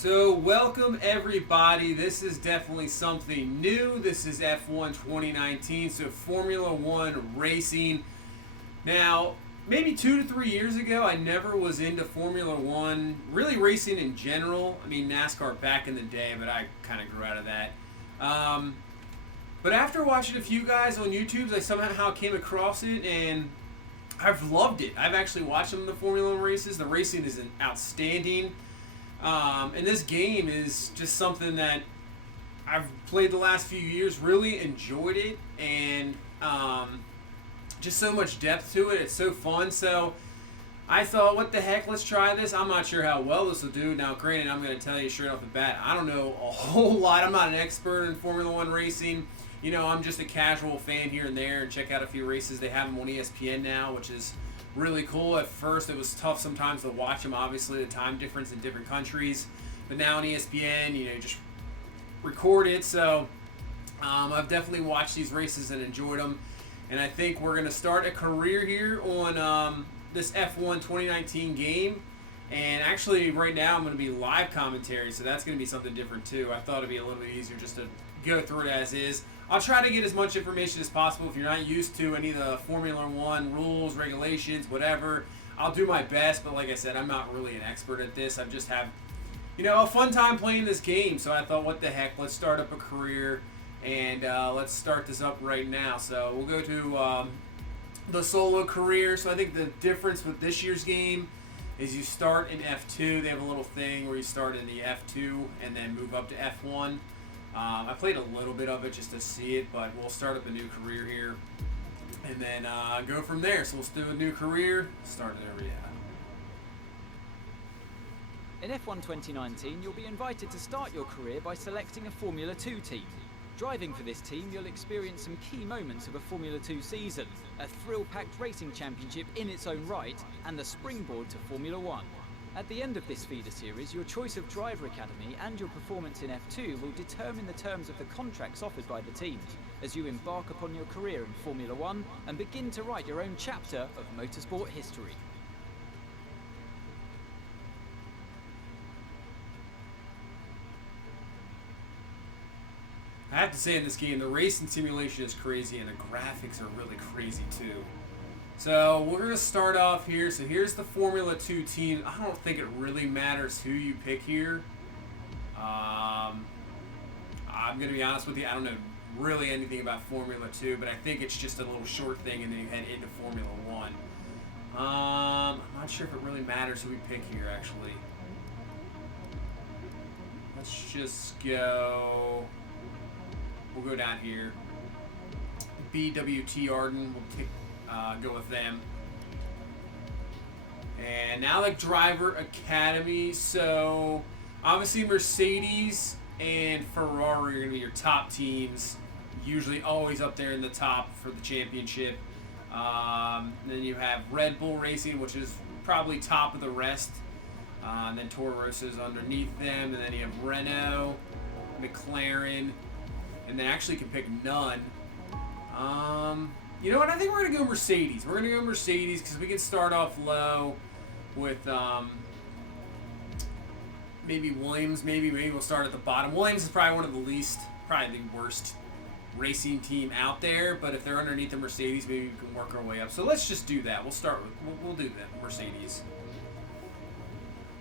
So, welcome everybody. This is definitely something new. This is F1 2019, so Formula One racing. Now, maybe 2 to 3 years ago, I never was into Formula One, really racing in general. I mean, NASCAR back in the day, but I kind of grew out of that. Um, but after watching a few guys on YouTube, I somehow came across it, and I've loved it. I've actually watched some of the Formula One races. The racing is outstanding. And this game is just something that I've played the last few years, really enjoyed it, and just so much depth to it. It's so fun. So I thought, what the heck, let's try this. I'm not sure how well this will do. Now, granted, I'm going to tell you straight off the bat, I don't know a whole lot. I'm not an expert in Formula One racing. You know, I'm just a casual fan here and there and check out a few races. They have them on ESPN now, which is really cool. At first, it was tough sometimes to watch them. Obviously, the time difference in different countries. But now on ESPN, you just record it. So I've definitely watched these races and enjoyed them. And I think we're going to start a career here on this F1 2019 game. And actually, right now, I'm going to be live commentary. So that's going to be something different, too. I thought it'd be a little bit easier just to go through it as is. I'll try to get as much information as possible. If you're not used to any of the Formula One rules, regulations, whatever, I'll do my best. But like I said, I'm not really an expert at this. I just have, a fun time playing this game. So I thought, what the heck, let's start up a career, and let's start this up right now. So we'll go to the solo career. So I think the difference with this year's game is you start in F2. They have a little thing where you start in the F2 and then move up to F1. I played a little bit of it just to see it, but we'll start up a new career here and then go from there. So we'll do a new career, start it over, In F1 2019, you'll be invited to start your career by selecting a Formula 2 team. Driving for this team, you'll experience some key moments of a Formula 2 season, a thrill-packed racing championship in its own right, and the springboard to Formula 1. At the end of this feeder series, your choice of driver academy and your performance in F2 will determine the terms of the contracts offered by the teams as you embark upon your career in Formula 1 and begin to write your own chapter of motorsport history. I have to say, in this game, the racing simulation is crazy and the graphics are really crazy too. So we're going to start off here. So here's the Formula 2 team. I don't think it really matters who you pick here. I'm going to be honest with you. I don't know really anything about Formula 2, but I think it's just a little short thing and then you head into Formula 1. I'm not sure if it really matters who we pick here, actually. Let's just go... We'll go down here. BWT Arden. We'll go with them. And now the driver academy. So obviously Mercedes and Ferrari are going to be your top teams. Usually always up there in the top for the championship. Then you have Red Bull Racing, which is probably top of the rest. And then Toro Rosso is underneath them. And then you have Renault, McLaren. And they actually can pick none. You know what? I think we're going to go Mercedes. We're going to go Mercedes because we can start off low with maybe Williams. Maybe we'll start at the bottom. Williams is probably one of the least, probably the worst racing team out there. But if they're underneath the Mercedes, maybe we can work our way up. So let's just do that. We'll start with, we'll do that, Mercedes.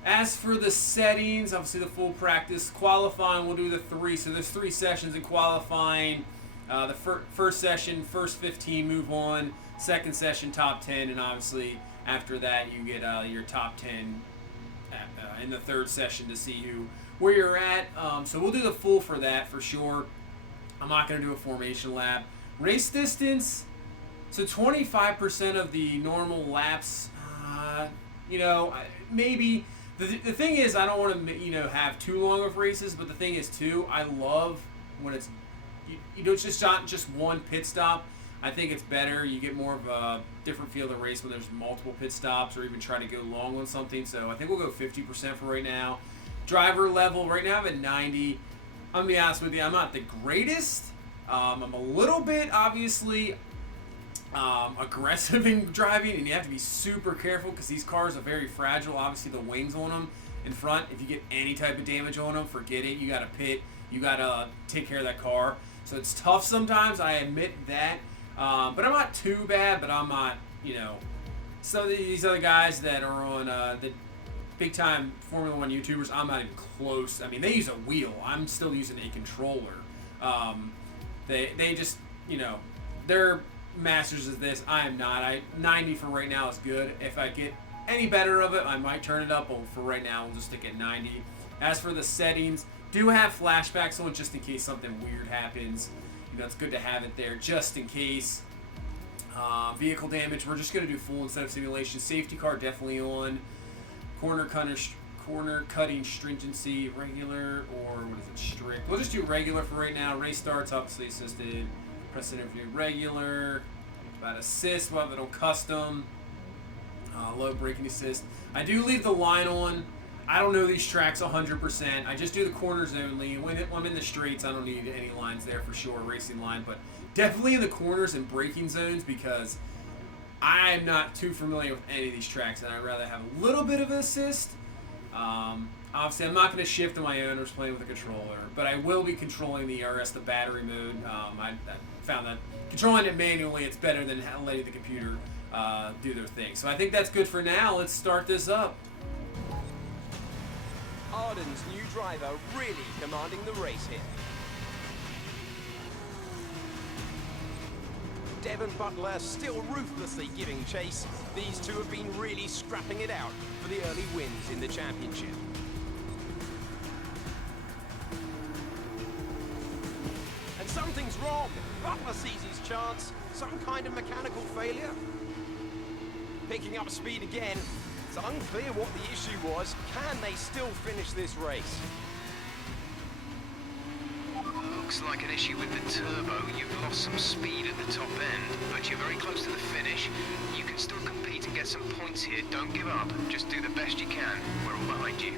As for the settings, obviously the full practice. Qualifying, we'll do the 3. So there's 3 sessions in qualifying. The first session, first 15, move on. Second session, top 10. And obviously, after that, you get your top 10 in the third session to see where you're at. So we'll do the full for that for sure. I'm not going to do a formation lap. Race distance, so 25% of the normal laps, maybe... The thing is, I don't want to, have too long of races, but the thing is, too, I love when it's, it's just not just one pit stop. I think it's better. You get more of a different feel of the race when there's multiple pit stops or even try to go long on something. So I think we'll go 50% for right now. Driver level, right now I'm at 90. I'm going to be honest with you, I'm not the greatest. I'm a little bit, obviously, aggressive in driving, and you have to be super careful because these cars are very fragile. Obviously, the wings on them, in front. If you get any type of damage on them, forget it. You got to pit. You got to take care of that car. So it's tough sometimes. I admit that. But I'm not too bad. But I'm not, some of these other guys that are on the big-time Formula 1 YouTubers, I'm not even close. I mean, they use a wheel. I'm still using a controller. They just, they're masters of this. I am not. 90 for right now is good. If I get any better of it, I might turn it up. But for right now, we'll just stick at 90. As for the settings, do have flashbacks on just in case something weird happens. It's good to have it there just in case. Vehicle damage, we're just going to do full instead of simulation. Safety car definitely on. Corner cutting stringency, regular, or what is it, strict? We'll just do regular for right now. Race starts, obviously assisted. Press interview, regular. About assist, we'll have it on custom. Low braking assist. I do leave the line on. I don't know these tracks 100%. I just do the corners only. When I'm in the straights, I don't need any lines there for sure, racing line. But definitely in the corners and braking zones because I'm not too familiar with any of these tracks, and I'd rather have a little bit of an assist. Obviously, I'm not going to shift to my own or playing with a controller, but I will be controlling the ERS, the battery mode. I found that controlling it manually, it's better than letting the computer do their thing. So I think that's good for now. Let's start this up. Arden's new driver really commanding the race here. Devon Butler still ruthlessly giving chase. These two have been really scrapping it out for the early wins in the championship. And something's wrong. Butler sees his chance. Some kind of mechanical failure. Picking up speed again. It's unclear what the issue was. Can they still finish this race? Looks like an issue with the turbo. You've lost some speed at the top end, but you're very close to the finish. You can still compete and get some points here. Don't give up. Just do the best you can. We're all behind you.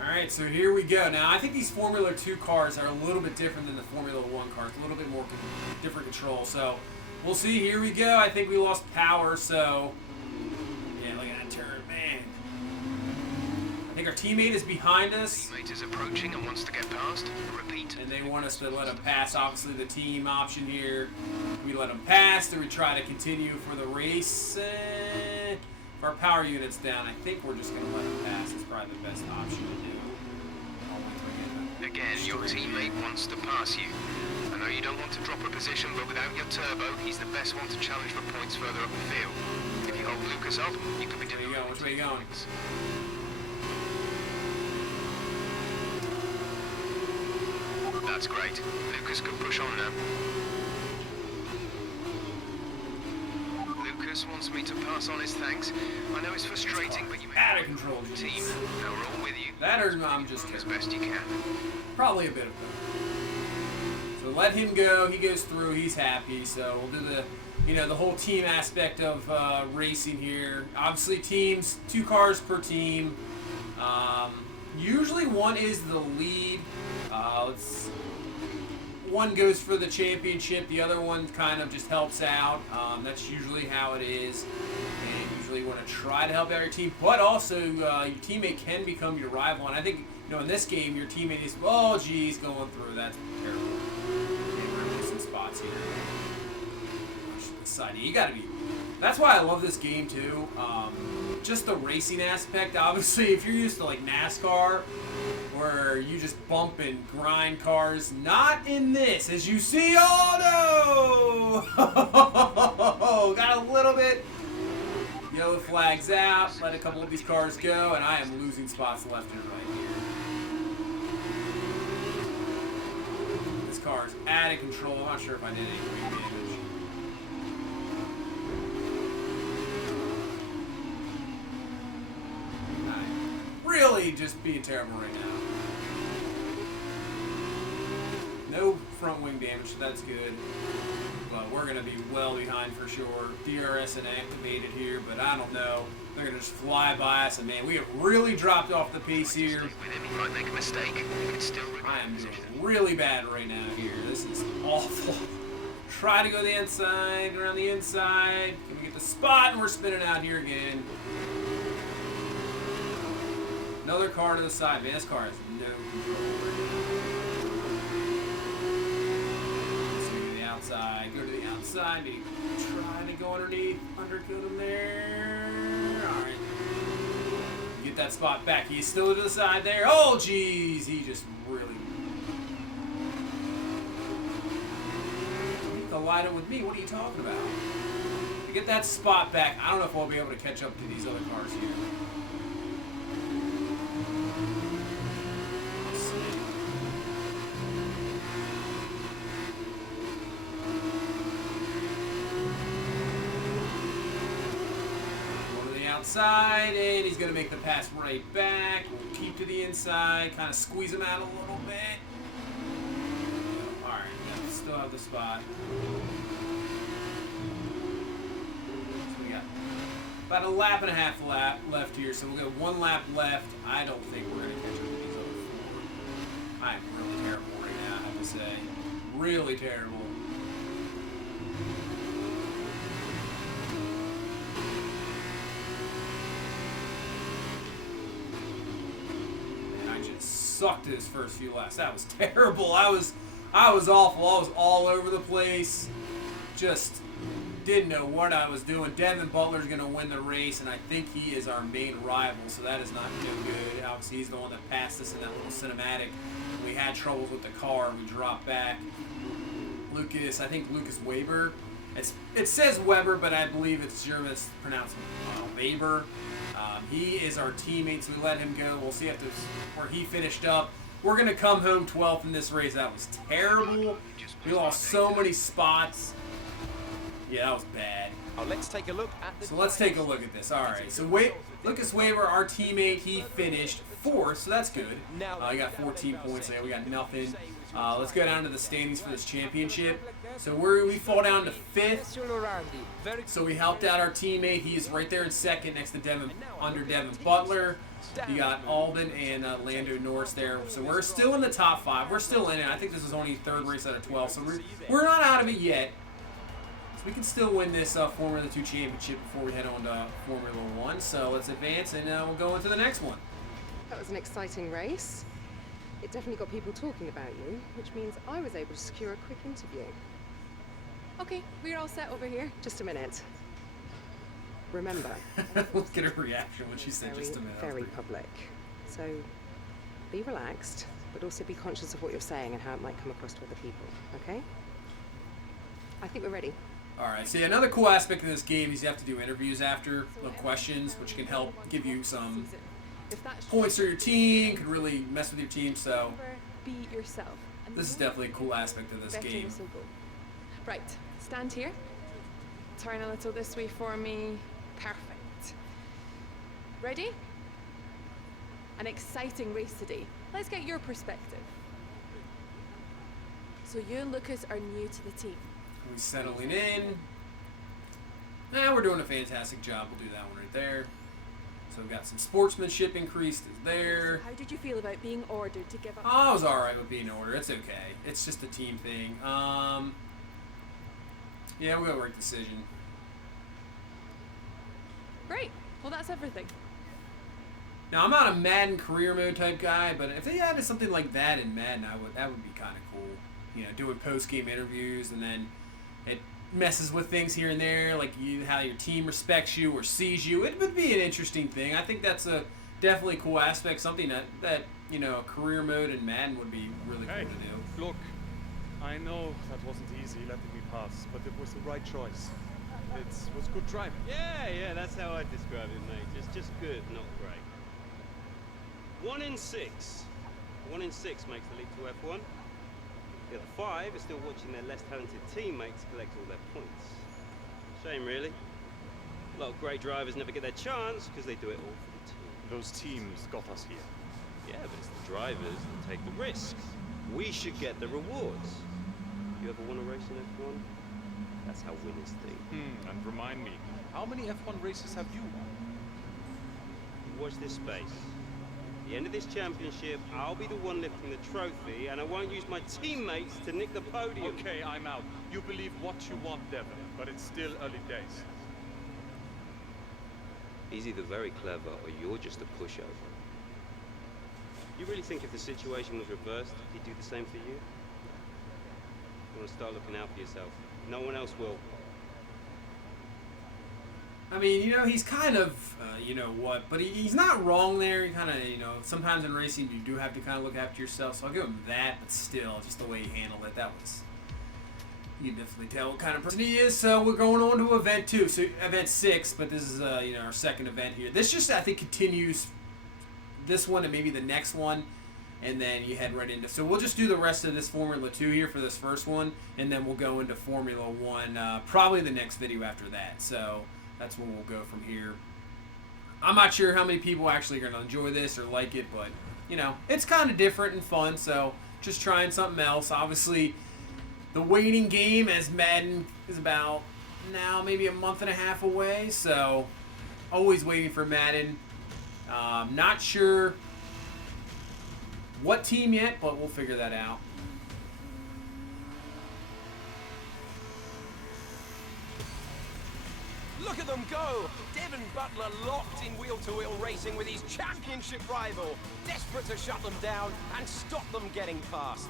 Alright, so here we go. Now, I think these Formula 2 cars are a little bit different than the Formula 1 cars. A little bit more different control. So, we'll see. Here we go. I think we lost power, so... Yeah, look at that turn. Man. I think our teammate is behind us. Teammate is approaching and wants to get past. Repeat. And they want us to let him pass. Obviously, the team option here. We let him pass. Do we try to continue for the race? If our power unit's down, I think we're just going to let him pass. It's probably the best option to do. Again, your teammate wants to pass you. I know you don't want to drop a position, but without your turbo, he's the best one to challenge for points further up the field. If you hold Lucas up, you could be doing it. Which way you going? That's great. Lucas could push on now. Lucas wants me to pass on his thanks. I know it's frustrating, but you out of control, team. Now we're all with you. That or I'm just as best you can. Probably a bit of both. So let him go. He goes through. He's happy. So we'll do the whole team aspect of racing here. Obviously, teams, 2 cars per team. Usually one is the lead. One goes for the championship. The other one kind of just helps out. That's usually how it is. And usually you want to try to help out your team. But also, your teammate can become your rival. And I think, in this game, your teammate is, oh, geez, going through. That's terrible. Okay, we're missing spots here. You got to be... That's why I love this game, too. Just the racing aspect. Obviously, if you're used to, like, NASCAR, where you just bump and grind cars, not in this. As you see, oh, no! Got a little bit. Yellow flags out. Let a couple of these cars go, and I am losing spots left and right here. This car is out of control. I'm not sure if I did any damage. Really just being terrible right now. No front wing damage, so that's good. But we're going to be well behind for sure. DRS inactivated here, but I don't know. They're going to just fly by us, and man, we have really dropped off the pace here. You might make a mistake. I am doing really bad right now here. This is awful. Try to go the inside, around the inside. Can we get the spot? And we're spinning out here again. Another car to the side, man. This car has no control. Let's go to the outside. Go to the outside. Maybe trying to go underneath. Undercut him there. Alright. Get that spot back. He's still to the side there. Oh, jeez. He just really... Collided with me. What are you talking about? To get that spot back, I don't know if I'll be able to catch up to these other cars here. Let's see. Go to the outside, and he's going to make the pass right back. We'll keep to the inside, kind of squeeze him out a little bit. Still have the spot. So we got about a lap and a half left here, so we'll get 1 lap left. I don't think we're going to catch up with these other 4. I'm really terrible right now, I have to say. Really terrible. And I just sucked his first few laps. That was terrible. I was awful. I was all over the place. Just didn't know what I was doing. Devin Butler's going to win the race, and I think he is our main rival, so that is not no good. Obviously, he's the one that passed us in that little cinematic. We had troubles with the car. We dropped back. Lucas, I think Lucas Weber. It says Weber, but I believe it's German. It's pronounced Weber. He is our teammate, so we let him go. We'll see after where he finished up. We're going to come home 12th in this race. That was terrible. We lost so many spots. Yeah, that was bad. Let's take a look at the... So let's take a look at this. All right. So Lucas Weber, our teammate, he finished 4th, so that's good. He got 14 points there. We got nothing. Let's go down to the standings for this championship. So we fall down to 5th. So we helped out our teammate. He is right there in 2nd next to Devin Butler. You got Alden and Lando Norris there. So we're still in the top 5. We're still in it. I think this is only 3rd race out of 12. So we're not out of it yet. So we can still win this Formula 2 championship before we head on to Formula 1. So let's advance and we'll go into the next one. That was an exciting race. It definitely got people talking about you, which means I was able to secure a quick interview. Okay, we're all set over here. Just a minute. Remember, look at her reaction when she said just a minute. Very public. So be relaxed, but also be conscious of what you're saying and how it might come across to other people, okay? I think we're ready. All right, so another cool aspect of this game is you have to do interviews after, little questions, which can help give you some points for your team, can really mess with your team, so be yourself. This is definitely a cool aspect of this game. Right, stand here. Turn a little this way for me. Perfect. Ready? An exciting race today. Let's get your perspective. So you and Lucas are new to the team. We're settling in. We're doing a fantastic job. We'll do that one right there. So we've got some sportsmanship increased there. So how did you feel about being ordered to give up? I was alright with being ordered. It's okay. It's just a team thing. Yeah, we'll go right decision. Great. Well, that's everything. Now, I'm not a Madden career mode type guy, but if they added something like that in Madden, that would be kind of cool. You know, doing post-game interviews, and then it messes with things here and there, like how your team respects you or sees you. It would be an interesting thing. I think that's a definitely cool aspect, something that you know, a career mode in Madden would be really cool to do. Look, I know that wasn't easy letting me pass, but it was the right choice. It was good driving. Yeah, that's how I describe it, mate. Just good, not great. 1 in 6. 1 in 6 makes the leap to F1. The other 5 are still watching their less talented teammates collect all their points. Shame, really. A lot of great drivers never get their chance because they do it all for the team. Those teams got us here. Yeah, but it's the drivers that take the risks. We should get the rewards. You ever want to race in F1? That's how winners think. And remind me, how many F1 races have you won? Watch this space. At the end of this championship, I'll be the one lifting the trophy, and I won't use my teammates to nick the podium. Okay, I'm out. You believe what you want, Devin, but it's still early days. He's either very clever or you're just a pushover. You really think if the situation was reversed, he'd do the same for you? You want to start looking out for yourself. No one else will. I mean, you know, he's kind of, you know what, but he's not wrong there. He kind of, you know, sometimes in racing you do have to kind of look after yourself, so I'll give him that, but still, just the way he handled it, that was, you can definitely tell what kind of person he is. So we're going on to event 2, so event 6, but this is, you know, our second event here. This just, I think, continues this one and maybe the next one, and then you head right into, so we'll just do the rest of this Formula 2 here for this first one, and then we'll go into Formula 1, probably the next video after that, so that's when we'll go from here. I'm not sure how many people actually are going to enjoy this or like it, but, you know, it's kind of different and fun, so just trying something else. Obviously, the waiting game as Madden is about now maybe a month and a half away, so always waiting for Madden. Not sure what team yet, but we'll figure that out. Look at them go! Devin Butler locked in wheel-to-wheel racing with his championship rival, desperate to shut them down and stop them getting past.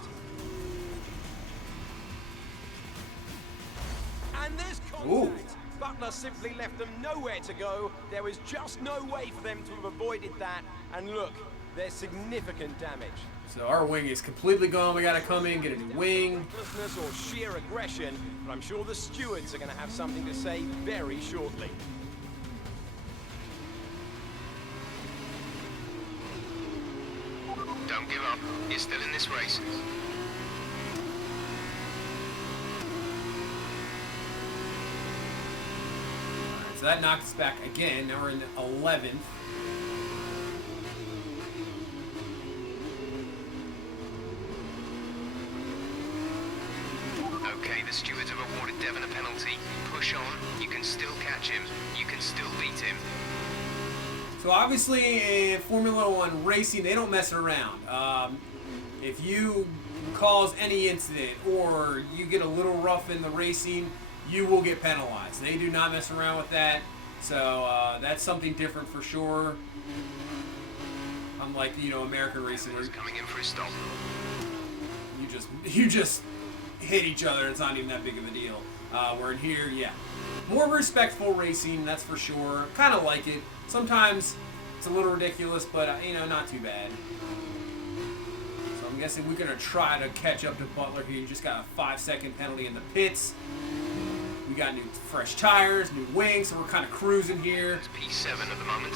And there's contact. Ooh. Butler simply left them nowhere to go. There was just no way for them to have avoided that. And look, there's significant damage. So our wing is completely gone. We got to come in, get a new wing. Recklessness or sheer aggression, but I'm sure the stewards are going to have something to say very shortly. Don't give up. You're still in this race. So that knocked us back again. Now we're in 11th. Okay, the stewards have awarded Devon a penalty. Push on. You can still catch him. You can still beat him. So obviously in Formula 1 racing, they don't mess around. If you cause any incident or you get a little rough in the racing, you will get penalized. They do not mess around with that. So that's something different for sure. Unlike, you know, American racing where He's coming in for a stop. you just hit each other. It's not even that big of a deal. Where in here, yeah, more respectful racing, that's for sure. Kind of like it. Sometimes it's a little ridiculous, but you know, not too bad. So I'm guessing we're gonna try to catch up to Butler here. He just got a 5-second penalty in the pits. We got new fresh tires, new wings, so we're kind of cruising here. It's P7 at the moment.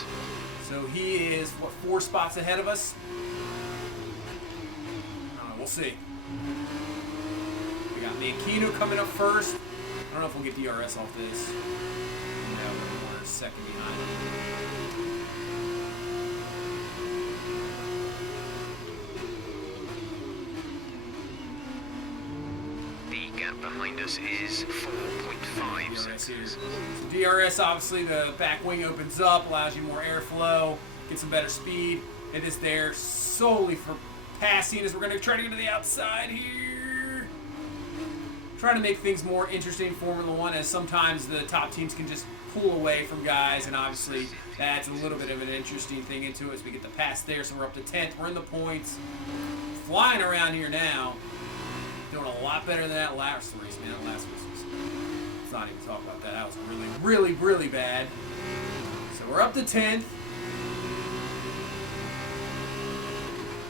So he is, what, 4 spots ahead of us? We'll see. We got Mankino coming up first. I don't know if we'll get DRS off this. No, we're a second behind. The gap behind us is 4.5 seconds. DRS, obviously, the back wing opens up, allows you more airflow, get some better speed. It is there solely for passing as we're going to try to get to the outside here. Trying to make things more interesting in Formula 1 as sometimes the top teams can just pull away from guys, and obviously that's a little bit of an interesting thing into it as we get the pass there. So we're up to 10th. We're in the points. Flying around here now. Doing a lot better than that last race, man. That last race was... Let's not even talk about that. That was really, really, really bad. So we're up to 10th.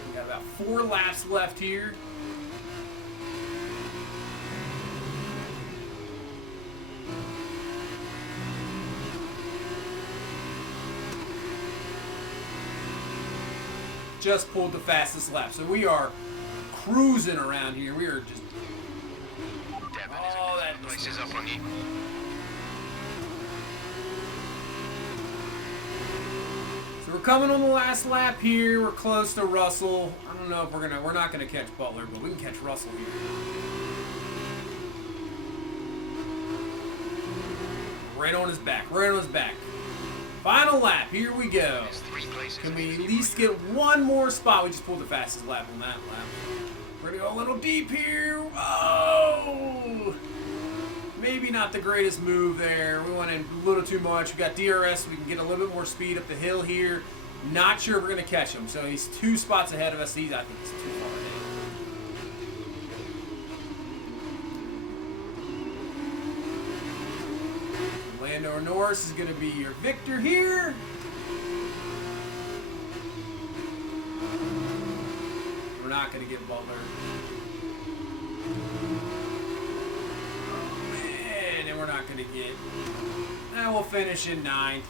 We got about 4 laps left here. Just pulled the fastest lap. So we are cruising around here. We are just... Oh, that places up on you. So we're coming on the last lap here. We're close to Russell. I don't know if we're not gonna catch Butler, but we can catch Russell here. Right on his back. Right on his back. Final lap. Here we go. Can we at least get one more spot? We just pulled the fastest lap on that lap. We're gonna go a little deep here. Oh! Maybe not the greatest move there. We went in a little too much. We got DRS. So we can get a little bit more speed up the hill here. Not sure if we're going to catch him. So he's 2 spots ahead of us. I think he's too far ahead. Lando Norris is going to be your victor here. We're not going to get Butler. And we're not going to get. Now we'll finish in 9th.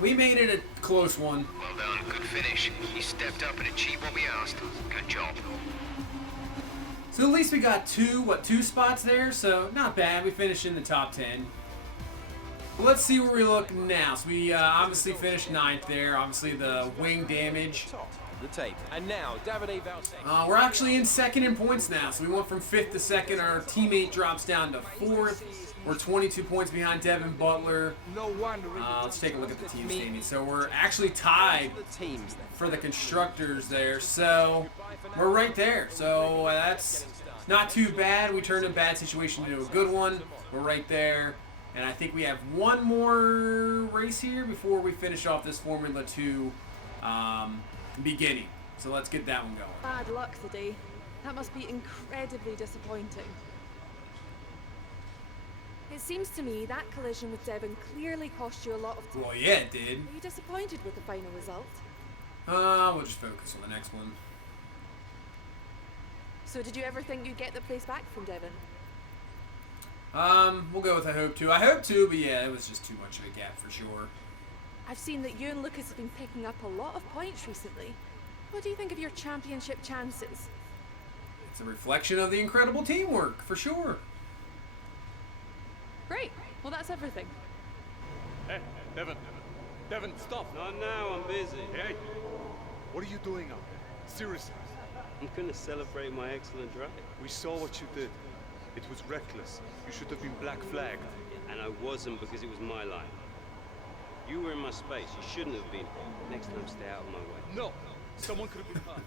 We made it a close one. Well done, good finish. You stepped up and achieved what we asked. Good job. So at least we got 2 spots there, so not bad. We finished in the top 10. But let's see where we look now. So we obviously finished 9th there. Obviously the wing damage. Top of the tape. And now, Davide Valsecchi. We're actually in 2nd in points now. So we went from 5th to 2nd. Our teammate drops down to 4th. We're 22 points behind Devin Butler. No wonder. Let's take a look at the team standings. So we're actually tied for the constructors there. So we're right there. So that's not too bad. We turned a bad situation into a good one. We're right there. And I think we have one more race here before we finish off this Formula 2 beginning. So let's get that one going. Bad luck today. That must be incredibly disappointing. It seems to me that collision with Devon clearly cost you a lot of time. Well, yeah, it did. Are you disappointed with the final result? We'll just focus on the next one. So did you ever think you'd get the place back from Devon? We'll go with I hope to. I hope to, but yeah, it was just too much of a gap for sure. I've seen that you and Lucas have been picking up a lot of points recently. What do you think of your championship chances? It's a reflection of the incredible teamwork, for sure. Great. Well, that's everything. Hey, Devin. Devin, stop. Not now, I'm busy. Hey, what are you doing out there? Seriously. I'm gonna celebrate my excellent drive. We saw what you did. It was reckless. You should have been black flagged. And I wasn't because it was my line. You were in my space. You shouldn't have been. Next time, stay out of my way. No, someone could have been hurt.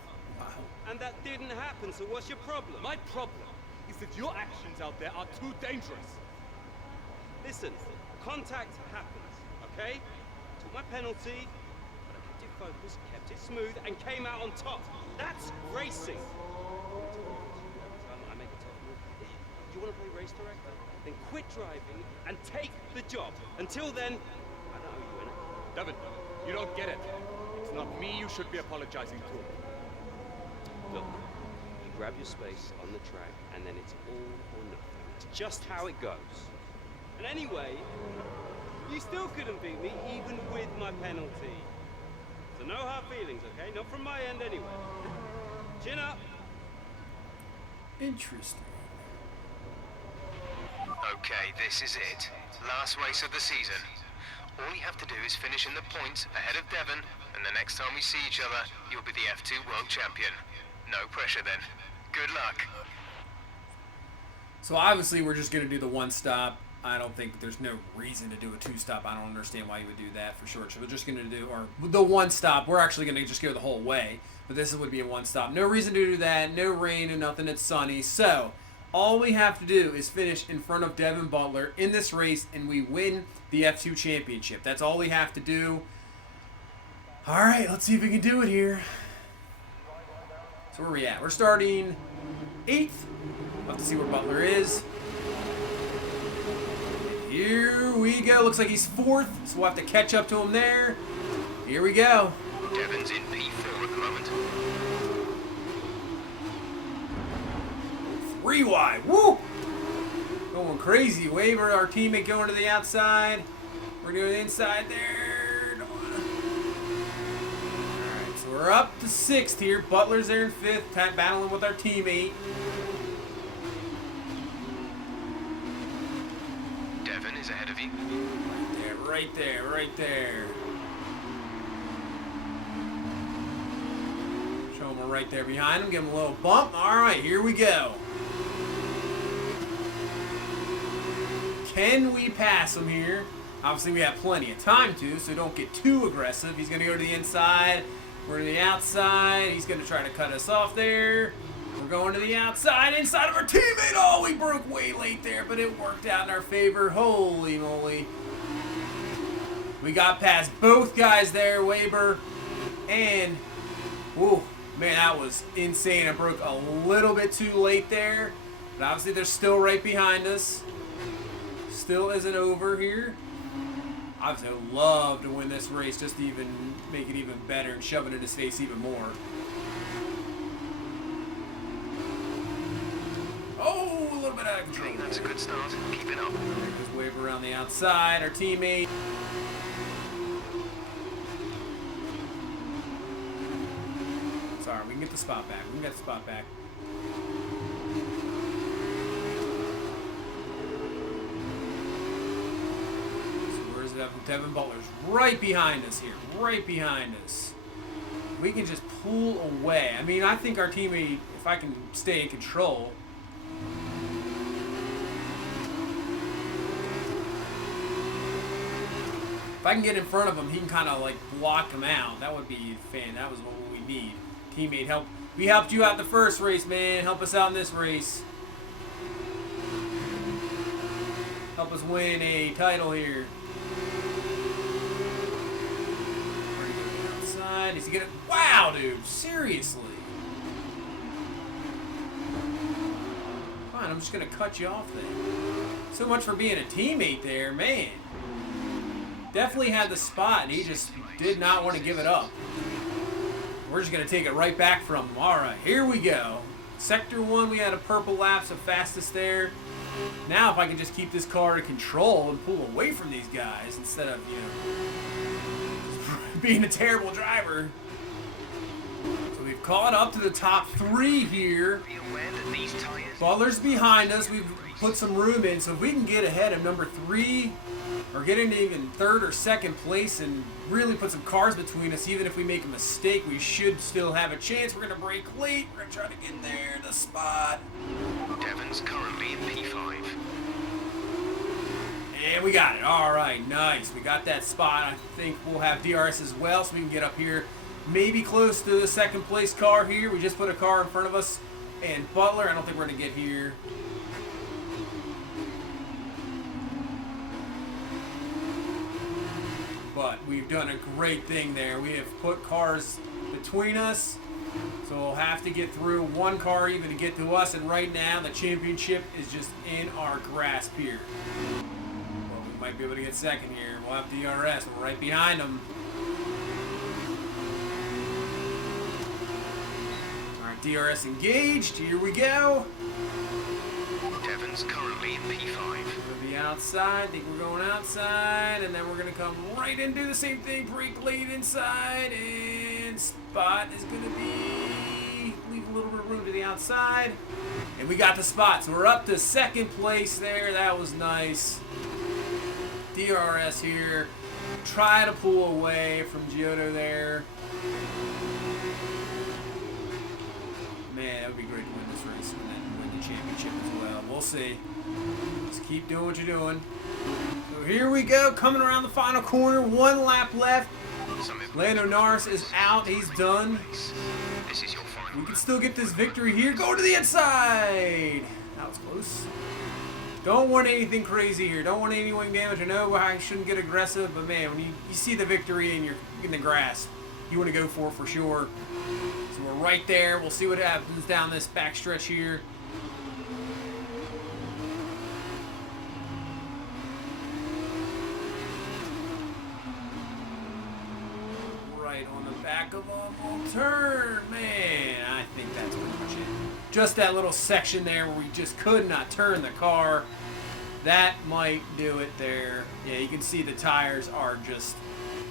And that didn't happen, so what's your problem? My problem is that your actions out there are too dangerous. Listen, contact happens, okay? Took my penalty, but I kept it focused, kept it smooth, and came out on top. That's racing. I make a tough move. You want to play race director? Then quit driving and take the job. Until then, I don't owe you anything. Devin, you don't get it. It's not me you should be apologizing to. Look, you grab your space on the track, and then it's all or nothing. It's just how it goes. And anyway, you still couldn't beat me, even with my penalty. So no hard feelings, okay? Not from my end anyway. Chin up. Interesting. Okay, this is it. Last race of the season. All you have to do is finish in the points ahead of Devon, and the next time we see each other, you'll be the F2 World Champion. No pressure then. Good luck. So obviously we're just going to do the one stop. I don't think there's no reason to do a 2-stop. I don't understand why you would do that for sure. So we're just going to do, or the 1 stop. We're actually going to just go the whole way. But this would be a 1 stop. No reason to do that. No rain and nothing. It's sunny. So all we have to do is finish in front of Devin Butler in this race, and we win the F2 championship. That's all we have to do. All right, let's see if we can do it here. So where are we at? We're starting 8th. We'll have to see where Butler is. Here we go. Looks like he's 4th, so we'll have to catch up to him there. Here we go. Devon's in P4 at the moment. 3 wide. Woo! Going crazy. Waver, our teammate, going to the outside. We're doing the inside there. Alright, so we're up to 6th here. Butler's there in 5th, battling with our teammate. Devon is ahead of you. Right there, right there. Show him we're right there behind him. Give him a little bump. All right, here we go. Can we pass him here? Obviously, we have plenty of time to, so don't get too aggressive. He's going to go to the inside. We're to the outside. He's going to try to cut us off there. We're going to the outside, inside of our teammate. Oh, we broke way late there, but it worked out in our favor. Holy moly. We got past both guys there, Weber. And, whoa, man, that was insane. I broke a little bit too late there. But obviously they're still right behind us. Still isn't over here. Obviously, I would love to win this race just to even make it even better and shove it in his face even more. Oh, a little bit out of control. Okay, that's a good start. Keep it up. Just wave around the outside. Our teammate. Sorry, we can get the spot back. We can get the spot back. Devin Butler's right behind us here. Right behind us. We can just pull away. I mean, I think our teammate, if I can stay in control. If I can get in front of him, he can kind of like block him out. That would be that was what we need. Teammate help. We helped you out the first race, man. Help us out in this race. Help us win a title here. Is he gonna? Wow, dude! Seriously. Fine, I'm just gonna cut you off then. So much for being a teammate there, man. Definitely had the spot, and he just did not want to give it up. We're just gonna take it right back from him. All right, here we go. Sector 1, we had a purple lap, so fastest there. Now, if I can just keep this car in control and pull away from these guys instead of, you know, being a terrible driver. So we've caught up to the top 3 here. Butler's behind us. We've put some room in, so if we can get ahead of number 3 or get into even 3rd or 2nd place and really put some cars between us, even if we make a mistake, we should still have a chance. We're going to brake late. We're going to try to get there, the spot. Devon's currently in P5. And we got it. All right, nice. We got that spot. I think we'll have DRS as well, so we can get up here maybe close to the 2nd place car here. We just put a car in front of us. And Butler, I don't think we're going to get here. But we've done a great thing there. We have put cars between us. So we'll have to get through one car even to get to us. And right now, the championship is just in our grasp here. Might be able to get 2nd here. We'll have DRS. We're right behind them. Alright, DRS engaged. Here we go. Devon's currently in P5. We'll be outside. I think we're going outside. And then we're going to come right and do the same thing. Brake late inside. And spot is going to be... leave a little bit of room to the outside. And we got the spot. So we're up to 2nd place there. That was nice. DRS here. Try to pull away from Giotto there. Man, that would be great to win this race and then win the championship as well. We'll see. Just keep doing what you're doing. So here we go, coming around the final corner. 1 lap left. Lando Norris is out. He's done. We can still get this victory here. Go to the inside. That was close. Don't want anything crazy here. Don't want any wing damage. I know I shouldn't get aggressive, but man, when you see the victory and you're in the grasp, you want to go for sure. So we're right there. We'll see what happens down this backstretch here. Right on the back of them. We'll turn. Man, I think that's pretty much it. Just that little section there where we just could not turn the car. That might do it there. Yeah, you can see the tires are just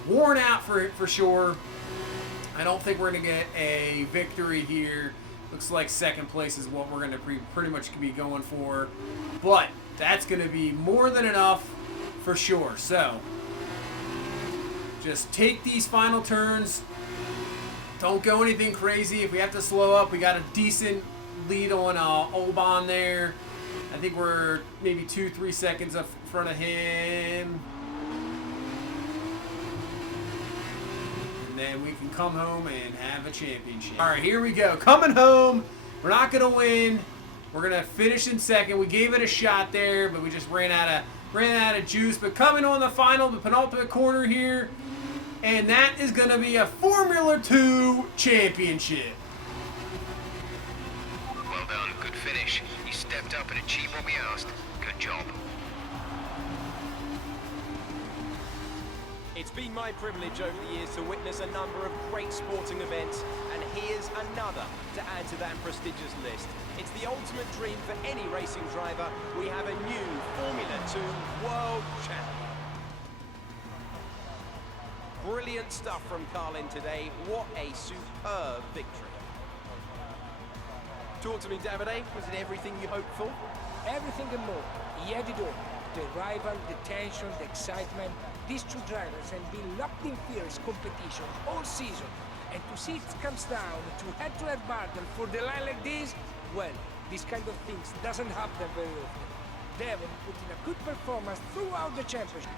worn out for sure. I don't think we're going to get a victory here. Looks like 2nd place is what we're going to pretty much be going for. But that's going to be more than enough for sure. So, just take these final turns. Don't go anything crazy. If we have to slow up, we got a decent lead on Albon there. I think we're maybe 2-3 seconds up in front of him. And then we can come home and have a championship. All right, here we go. Coming home. We're not going to win. We're going to finish in 2nd. We gave it a shot there, but we just ran out of juice. But coming on the penultimate corner here. And that is going to be a Formula 2 championship. Well done, good finish. You stepped up and achieved what we asked. Good job. It's been my privilege over the years to witness a number of great sporting events, and here's another to add to that prestigious list. It's the ultimate dream for any racing driver. We have a new Formula 2 world champion. Brilliant stuff from Carlin today. What a superb victory. Talk to me, Davide. Was it everything you hoped for? Everything and more. He had it all. The rival, the tension, the excitement. These two drivers have been locked in fierce competition all season. And to see it comes down to head-to-head battle for the line like this, well, these kind of things doesn't happen very often. Devon put in a good performance throughout the championship.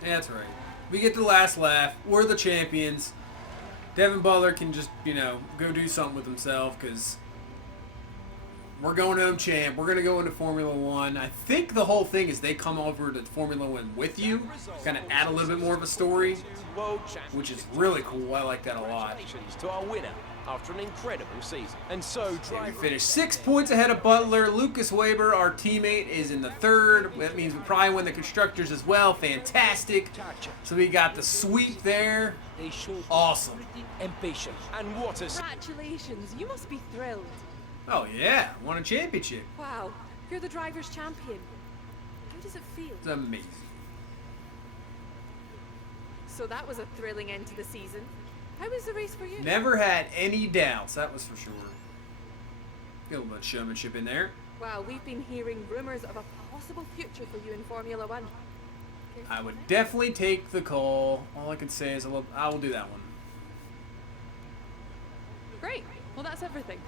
That's right. We get the last laugh. We're the champions. Devin Butler can just, go do something with himself because we're going home champ. We're going to go into Formula 1. I think the whole thing is they come over to Formula 1 with you, kind of add a little bit more of a story, which is really cool. I like that a lot. Congratulations to our winner after an incredible season. And so, We finished 6 points ahead of Butler. Lucas Weber, our teammate, is in the third. That means we probably win the Constructors as well. Fantastic. So we got the sweep there. Awesome. And patience. And what a... Congratulations, you must be thrilled. Oh yeah, won a championship. Wow, you're the driver's champion. How does it feel? It's amazing. So that was a thrilling end to the season. How was the race for you? Never had any doubts, that was for sure. Get a little bit of showmanship in there. Wow, we've been hearing rumors of a possible future for you in Formula 1. I would definitely take the call. All I can say is I will do that one. Great. Well, that's everything.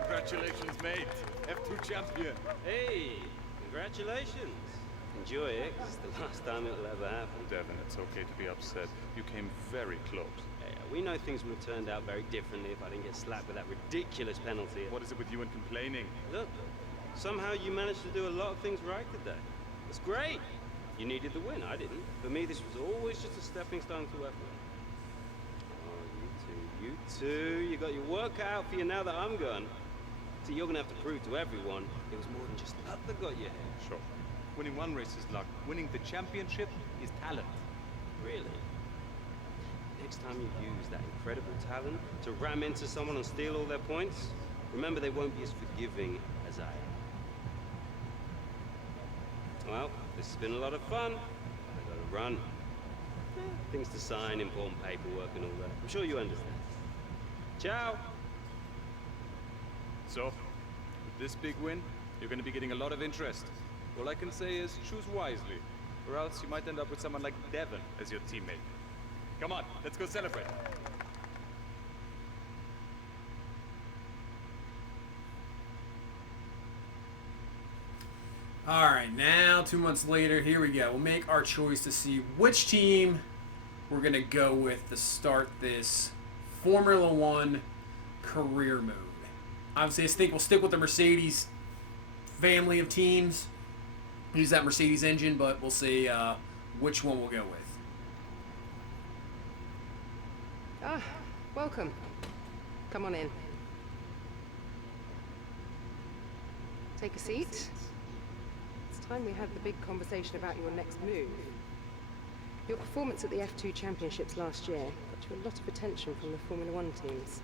Congratulations, mate. F2 champion. Hey, congratulations. Enjoy it, 'cause it's the last time it'll ever happen. Devin, it's okay to be upset. You came very close. Hey, we know things would have turned out very differently if I didn't get slapped with that ridiculous penalty. What is it with you and complaining? Look, somehow you managed to do a lot of things right today. That's great. You needed the win, I didn't. For me, this was always just a stepping stone to F1. Oh, you two, you got your work cut out for you now that I'm gone. See, you're gonna have to prove to everyone it was more than just luck that got you here. Sure. Winning one race is luck. Winning the championship is talent. Really? Next time you use that incredible talent to ram into someone and steal all their points, remember they won't be as forgiving as I am. Well, this has been a lot of fun. I gotta run. Things to sign, important paperwork and all that. I'm sure you understand. Ciao! So, with this big win, you're going to be getting a lot of interest. All I can say is choose wisely, or else you might end up with someone like Devin as your teammate. Come on, let's go celebrate. Alright, now 2 months later, here we go. We'll make our choice to see which team we're going to go with to start this Formula 1 career mode. Obviously, I think we'll stick with the Mercedes family of teams. Use that Mercedes engine, but we'll see which one we'll go with. Ah, welcome. Come on in. Take a seat. It's time we had the big conversation about your next move. Your performance at the F2 Championships last year got you a lot of attention from the Formula 1 teams.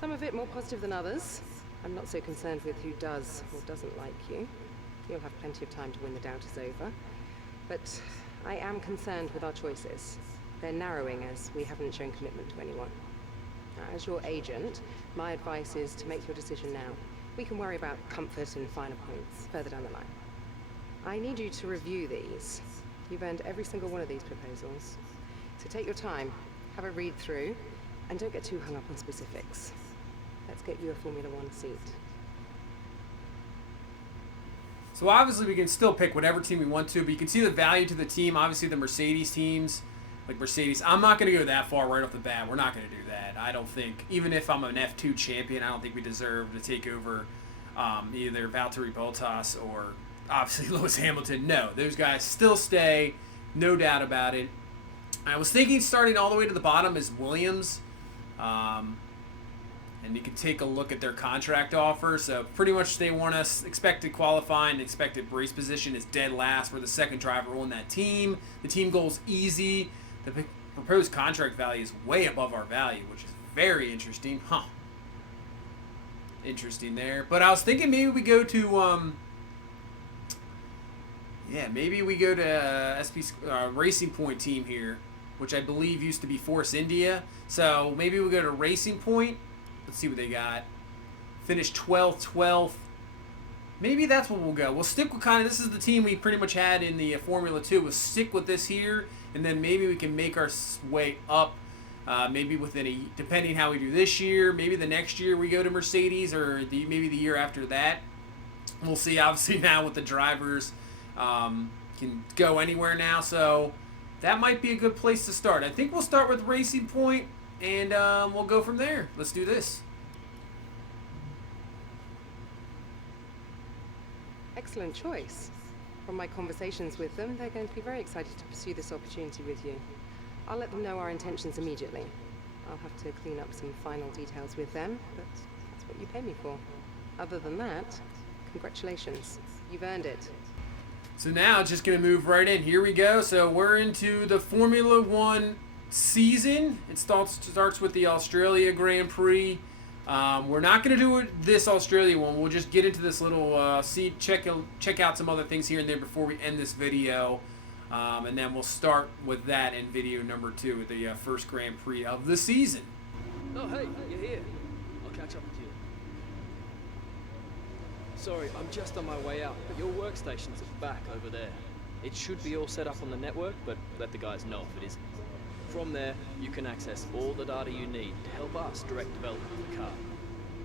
Some of it more positive than others. I'm not so concerned with who does or doesn't like you. You'll have plenty of time to win the doubt is over. But I am concerned with our choices. They're narrowing as we haven't shown commitment to anyone. Now, as your agent, my advice is to make your decision now. We can worry about comfort and finer points further down the line. I need you to review these. You've earned every single one of these proposals. So take your time, have a read through, and don't get too hung up on specifics. Let's get you a Formula 1 seat. So obviously we can still pick whatever team we want to, but you can see the value to the team. Obviously the Mercedes teams, like Mercedes, I'm not going to go that far right off the bat. We're not going to do that. I don't think, even if I'm an F2 champion, I don't think we deserve to take over either Valtteri Bottas or obviously Lewis Hamilton. No, those guys still stay, no doubt about it. I was thinking starting all the way to the bottom is Williams. And you can take a look at their contract offer. So pretty much they want us expected qualifying, expected race position is dead last. We're the second driver on that team. The team goal's easy. The proposed contract value is way above our value, which is very interesting. Interesting there. But I was thinking maybe we go to maybe we go to SP Racing Point team here, which I believe used to be Force India. So maybe we go to Racing Point. Let's see what they got. Finished 12th. Maybe that's what we'll go. We'll stick with this is the team we pretty much had in the Formula 2. We'll stick with this here, and then maybe we can make our way up. Maybe within depending how we do this year, maybe the next year we go to Mercedes, or maybe the year after that. We'll see. Obviously now with the drivers can go anywhere now, so that might be a good place to start. I think we'll start with Racing Point, and we'll go from there. Let's do this. Excellent choice. From my conversations with them, they're going to be very excited to pursue this opportunity with you. I'll let them know our intentions immediately. I'll have to clean up some final details with them, but that's what you pay me for. Other than that, congratulations. You've earned it. So now, just going to move right in. Here we go. So we're into the Formula 1 season. It starts with the Australia Grand Prix. We're not going to do this Australia one. We'll just get into this little, check out some other things here and there before we end this video. And then we'll start with that in video number 2 with the first Grand Prix of the season. Oh, hey, you're here. I'll catch up with you. Sorry, I'm just on my way out, but your workstation's at the back over there. It should be all set up on the network, but let the guys know if it isn't. From there, you can access all the data you need to help us direct development of the car.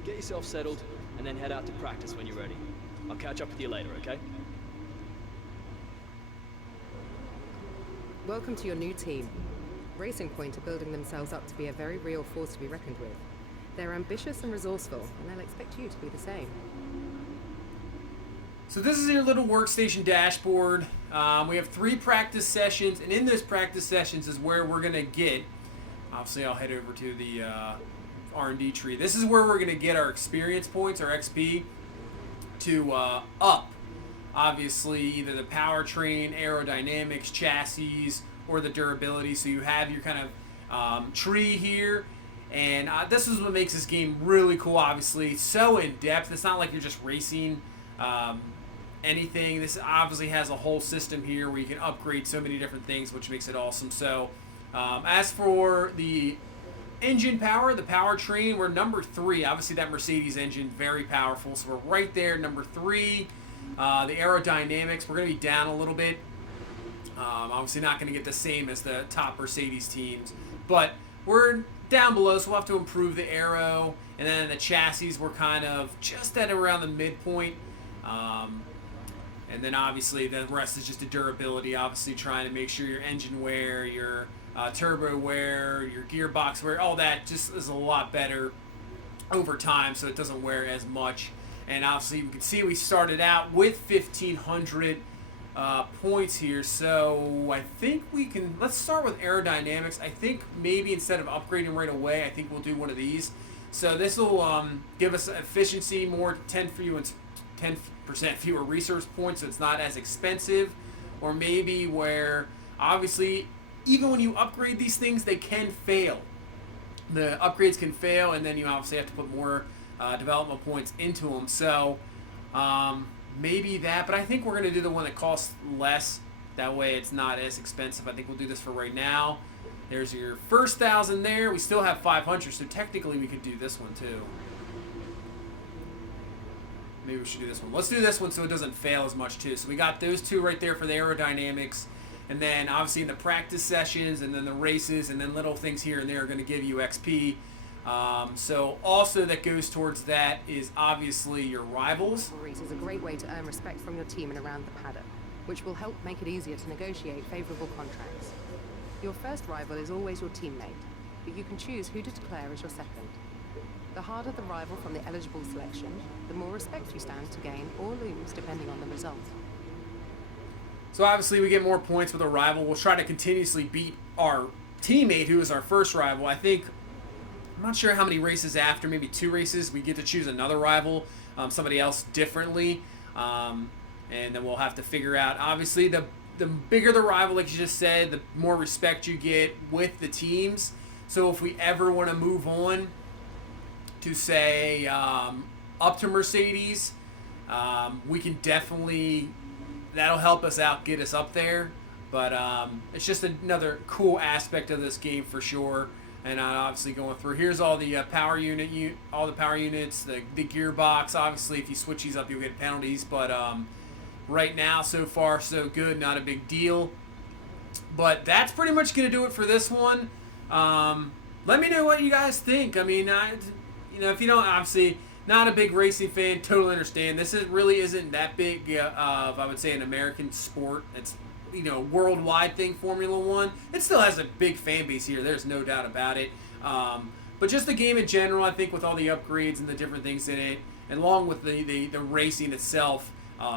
Get yourself settled, and then head out to practice when you're ready. I'll catch up with you later, okay? Welcome to your new team. Racing Point are building themselves up to be a very real force to be reckoned with. They're ambitious and resourceful, and they'll expect you to be the same. So this is your little workstation dashboard. We have 3 practice sessions, and in those practice sessions is where we're going to get, obviously I'll head over to the R&D tree. This is where we're going to get our experience points, our XP, to up. Obviously, either the powertrain, aerodynamics, chassis, or the durability. So you have your kind of tree here. And this is what makes this game really cool, obviously. It's so in-depth. It's not like you're just racing anything. This obviously has a whole system here where you can upgrade so many different things, which makes it awesome. So as for the engine power, the powertrain, we're number 3. Obviously that Mercedes engine, very powerful. So we're right there, number 3. The aerodynamics, we're going to be down a little bit. Obviously not going to get the same as the top Mercedes teams, but we're down below, so we'll have to improve the aero. And then the chassis, we're kind of just at around the midpoint. And then obviously the rest is just the durability, obviously trying to make sure your engine wear, your turbo wear, your gearbox wear, all that just is a lot better over time, so it doesn't wear as much. And obviously you can see we started out with 1,500 points here, so I think we can, let's start with aerodynamics. I think maybe instead of upgrading right away, I think we'll do one of these. So this will give us efficiency, more 10% fewer resource points, so it's not as expensive. Or maybe where, obviously, even when you upgrade these things, they can fail. The upgrades can fail, and then you obviously have to put more development points into them. So maybe that, but I think we're going to do the one that costs less. That way it's not as expensive. I think we'll do this for right now. There's your first 1,000 there. We still have 500, so technically we could do this one too. Maybe we should do this one. Let's do this one so it doesn't fail as much too. So we got those 2 right there for the aerodynamics. And then obviously in the practice sessions and then the races and then little things here and there are going to give you XP. So also that goes towards that is obviously your rivals. Rivalries is a great way to earn respect from your team and around the paddock, which will help make it easier to negotiate favorable contracts. Your first rival is always your teammate, but you can choose who to declare as your second. The harder the rival from the eligible selection, the more respect you stand to gain or lose depending on the result. So obviously we get more points with a rival. We'll try to continuously beat our teammate who is our first rival. I think, I'm not sure how many races after, maybe 2 races, we get to choose another rival, somebody else differently. And then we'll have to figure out, obviously, the bigger the rival, like you just said, the more respect you get with the teams. So if we ever want to move on to, say, up to Mercedes, we can definitely, that'll help us out, get us up there. But it's just another cool aspect of this game for sure. And obviously going through, here's all the power units, the gearbox. Obviously, if you switch these up, you'll get penalties. But right now, so far, so good. Not a big deal. But that's pretty much going to do it for this one. Let me know what you guys think. I mean, if you don't, obviously, not a big racing fan, totally understand. This really isn't that big of, I would say, an American sport. It's, worldwide thing, Formula One. It still has a big fan base here. There's no doubt about it. But just the game in general, I think with all the upgrades and the different things in it, and along with the racing itself,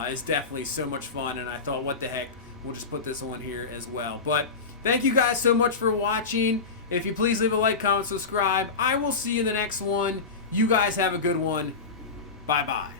is definitely so much fun. And I thought, what the heck, we'll just put this on here as well. But thank you guys so much for watching. If you please leave a like, comment, subscribe. I will see you in the next one. You guys have a good one. Bye-bye.